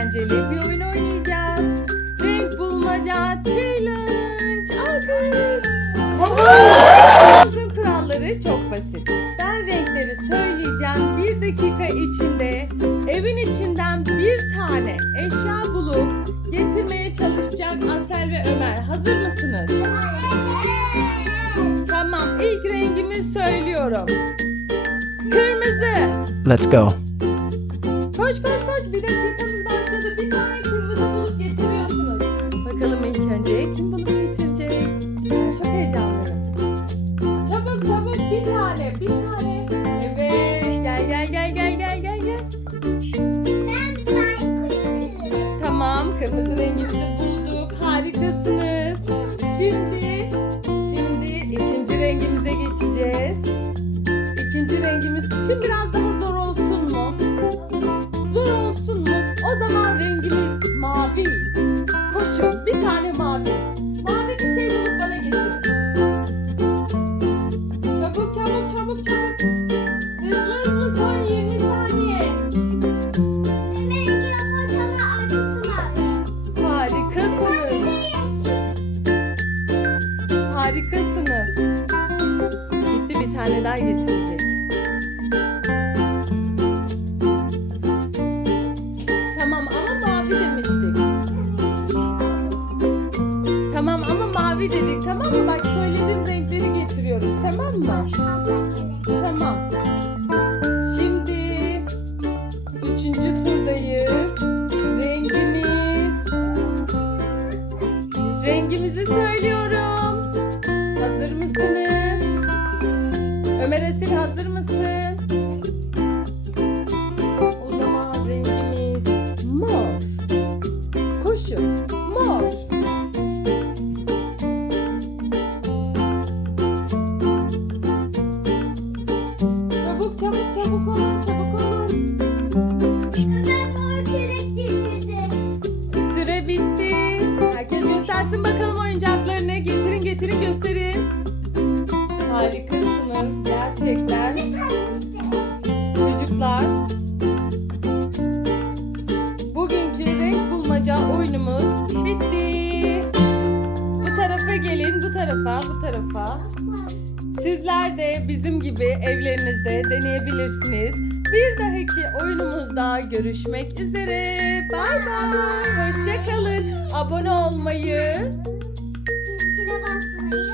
eğlenceli bir oyun oynayacağız. Renk bulmaca challenge. Alkış. Oyunumuzun kuralları çok basit. Ben renkleri söyleyeceğim. Bir dakika içinde evin içinden bir tane eşya bulup getirmeye çalışacak Asel ve Ömer. Hazır mısınız? Tamam ilk rengimi söylüyorum. Kırmızı. Let's go. Koş koş koş bir dakika. İlk önce kim bulup getirecek? Ben çok heyecanlıyım. Çabuk çabuk bir tane bir tane. Evet gel gel gel gel gel gel gel. Tamam kırmızı rengimizi Harikasınız. Gitti bir tane daha getirecek. Tamam ama mavi demiştik. Tamam ama mavi dedik tamam mı? Bak söylediğim renkleri getiriyoruz tamam mı? Tamam. Şimdi üçüncü turdayız. Rengimiz. Rengimizi söylüyorum. Hazır mısınız? Ömer Esil hazır mısın? O zaman rengimiz mor. Koşun. Mor. Çabuk çabuk çabuk olun çabuk olun. Süre bitti. Herkes göstersin bakalım oyuncaklarını. Getirin getirin gösterin. Harikasınız gerçekten. Çocuklar. Bugünkü renk bulmaca oyunumuz bitti. Bu tarafa gelin, bu tarafa, bu tarafa. Sizler de bizim gibi evlerinizde deneyebilirsiniz. Bir dahaki oyunumuzda görüşmek üzere. Bay bay. Hoşçakalın. Abone olmayı unutmayın. Görüşürüz.